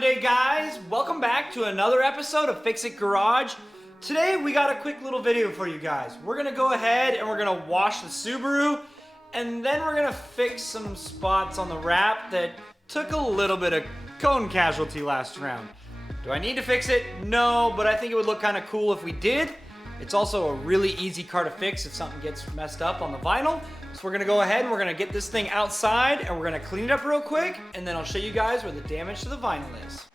Monday, guys. Welcome back to another episode of Fix It Garage. Today we got a quick little video for you guys. We're gonna go ahead and we're gonna wash the Subaru, and then we're gonna fix some spots on the wrap that took a little bit of cone casualty last round. Do I need to fix it? No, but I think it would look kind of cool if we did. It's also a really easy car to fix if something gets messed up on the vinyl. So we're gonna go ahead and we're gonna get this thing outside and we're gonna clean it up real quick, and then I'll show you guys where the damage to the vinyl is.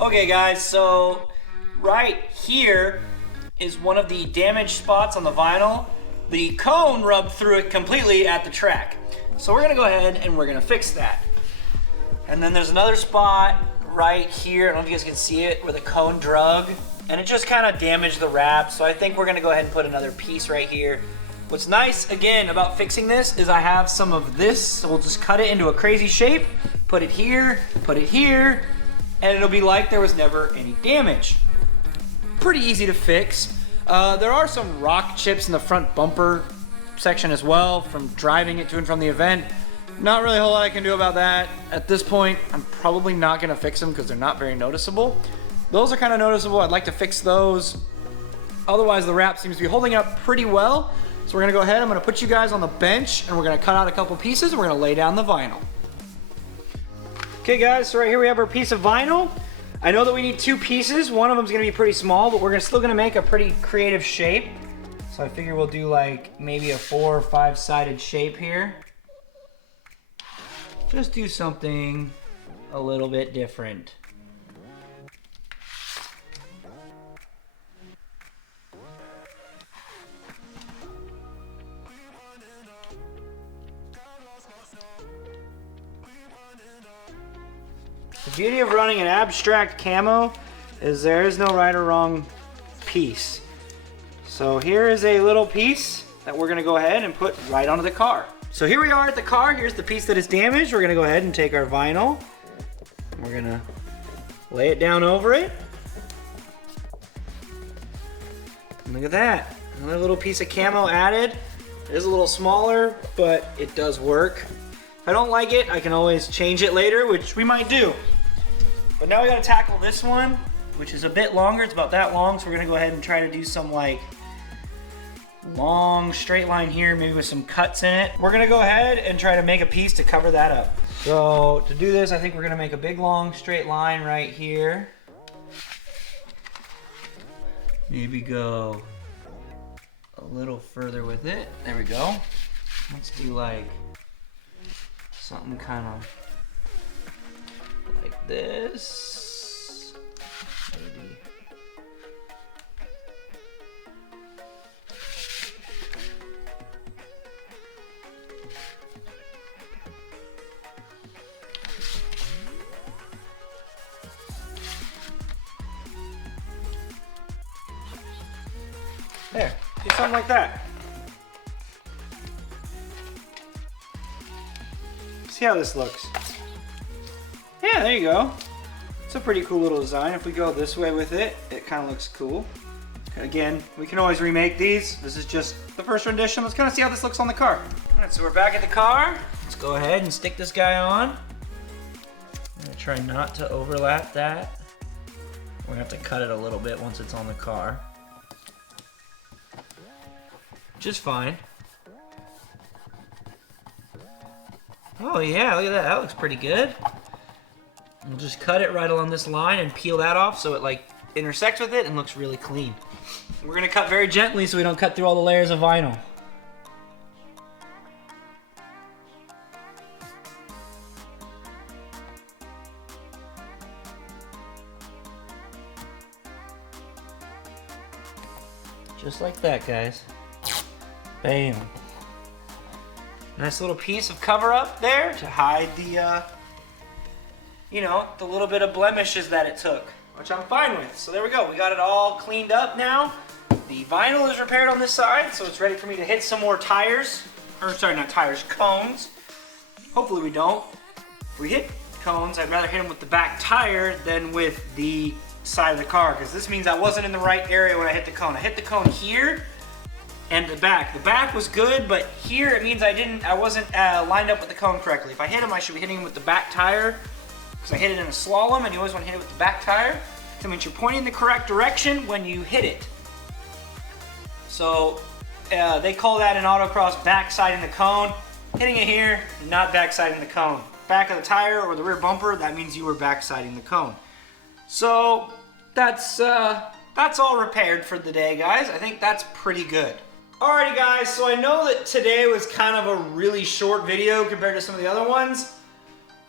Okay guys, so right here is one of the damaged spots on the vinyl. The cone rubbed through it completely at the track. So we're gonna go ahead and we're gonna fix that. And then there's another spot right here, I don't know if you guys can see it, where the cone drug, and it just kind of damaged the wrap. So I think we're gonna go ahead and put another piece right here. What's nice, again, about fixing this is I have some of this, so we'll just cut it into a crazy shape, put it here, and it'll be like there was never any damage. Pretty easy to fix. There are some rock chips in the front bumper section as well from driving it to and from the event. Not really a whole lot I can do about that. At this point, I'm probably not gonna fix them because they're not very noticeable. Those are kind of noticeable. I'd like to fix those. Otherwise, the wrap seems to be holding up pretty well. So we're gonna go ahead, I'm gonna put you guys on the bench and we're gonna cut out a couple pieces and we're gonna lay down the vinyl. Okay guys, so right here we have our piece of vinyl. I know that we need two pieces. One of them is gonna be pretty small, but we're still gonna make a pretty creative shape. So I figure we'll do like maybe a 4 or 5 sided shape here. Just do something a little bit different. The beauty of running an abstract camo is there is no right or wrong piece. So here is a little piece that we're gonna go ahead and put right onto the car. So here we are at the car. Here's the piece that is damaged. We're gonna go ahead and take our vinyl. We're gonna lay it down over it. And look at that. Another little piece of camo added. It is a little smaller, but it does work. If I don't like it, I can always change it later, which we might do. But now we gotta tackle this one, which is a bit longer. It's about that long, so we're gonna go ahead and try to do some like long straight line here, maybe with some cuts in it. We're gonna go ahead and try to make a piece to cover that up. So to do this, I think we're gonna make a big long straight line right here. Maybe go a little further with it. There we go. Let's do like something kind of like this. Maybe. There, do something like that. See how this looks. Yeah, there you go. It's a pretty cool little design. If we go this way with it, it kind of looks cool. Again, we can always remake these. This is just the first rendition. Let's kind of see how this looks on the car. All right, so we're back at the car. Let's go ahead and stick this guy on. I'm gonna try not to overlap that. We're gonna have to cut it a little bit once it's on the car. Just fine. Oh yeah, look at that. That looks pretty good. We'll just cut it right along this line and peel that off so it like intersects with it and looks really clean. We're gonna cut very gently so we don't cut through all the layers of vinyl. Just like that, guys. Bam. Nice little piece of cover up there to hide the, you know, the little bit of blemishes that it took, which I'm fine with. So there we go. We got it all cleaned up now. The vinyl is repaired on this side, so it's ready for me to hit some more tires. Or sorry, not tires, cones. Hopefully we don't. If we hit cones, I'd rather hit them with the back tire than with the side of the car, because this means I wasn't in the right area when I hit the cone. I hit the cone here and the back. The back was good, but here it means I wasn't lined up with the cone correctly. If I hit him, I should be hitting him with the back tire, because I hit it in a slalom, and you always want to hit it with the back tire. That means you're pointing the correct direction when you hit it. So they call that in autocross backsiding the cone. Hitting it here, not backsiding the cone. Back of the tire or the rear bumper, that means you were backsiding the cone. So that's all repaired for the day, guys. I think that's pretty good. Alrighty, guys, so I know that today was kind of a really short video compared to some of the other ones.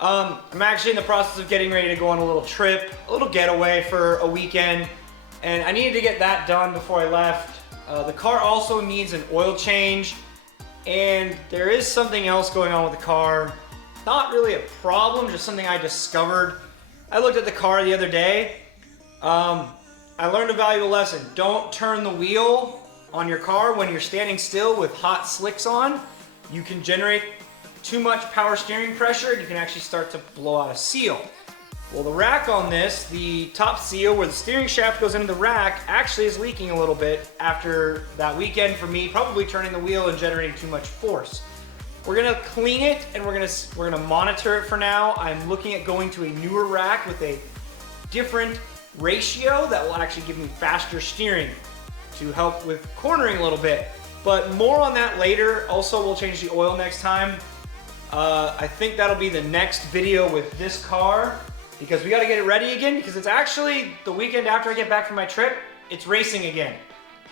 I'm actually in the process of getting ready to go on a little trip, a little getaway for a weekend, and I needed to get that done before I left. The car also needs an oil change, and there is something else going on with the car. Not really a problem, just something I discovered. I looked at the car the other day. I learned a valuable lesson. Don't turn the wheel on your car when you're standing still with hot slicks on. You can generate too much power steering pressure and you can actually start to blow out a seal. Well, the rack on this, the top seal where the steering shaft goes into the rack, actually is leaking a little bit after that weekend for me, probably turning the wheel and generating too much force. We're gonna clean it and we're gonna monitor it for now. I'm looking at going to a newer rack with a different ratio that will actually give me faster steering to help with cornering a little bit. But more on that later. Also, we'll change the oil next time. I think that'll be the next video with this car because we gotta get it ready again because it's actually the weekend after I get back from my trip, it's racing again.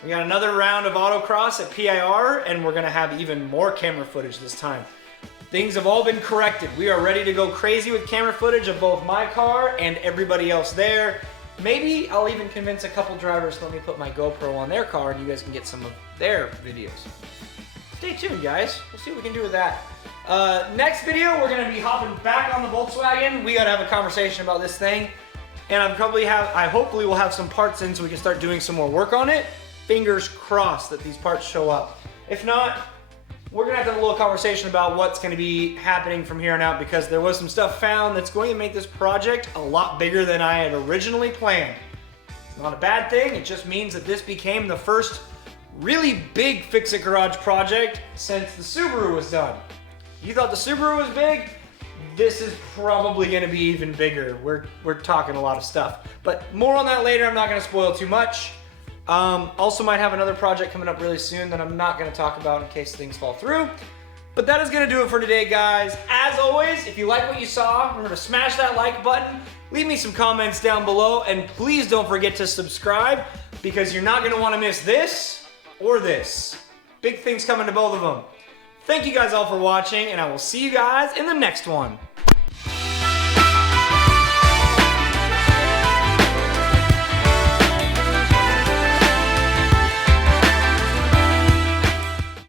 We got another round of autocross at PIR and we're gonna have even more camera footage this time. Things have all been corrected. We are ready to go crazy with camera footage of both my car and everybody else there. Maybe I'll even convince a couple drivers to let me put my GoPro on their car and you guys can get some of their videos. Stay tuned, guys. We'll see what we can do with that. Next video, we're gonna be hopping back on the Volkswagen. We gotta have a conversation about this thing. And I hopefully will have some parts in so we can start doing some more work on it. Fingers crossed that these parts show up. If not, we're gonna have to have a little conversation about what's gonna be happening from here on out because there was some stuff found that's going to make this project a lot bigger than I had originally planned. Not a bad thing, it just means that this became the first really big Fix-It Garage project since the Subaru was done. You thought the Subaru was big? This is probably gonna be even bigger. We're talking a lot of stuff. But more on that later, I'm not gonna spoil too much. Also might have another project coming up really soon that I'm not gonna talk about in case things fall through. But that is gonna do it for today, guys. As always, if you like what you saw, remember to smash that like button, leave me some comments down below, and please don't forget to subscribe because you're not gonna wanna miss this or this. Big things coming to both of them. Thank you guys all for watching, and I will see you guys in the next one.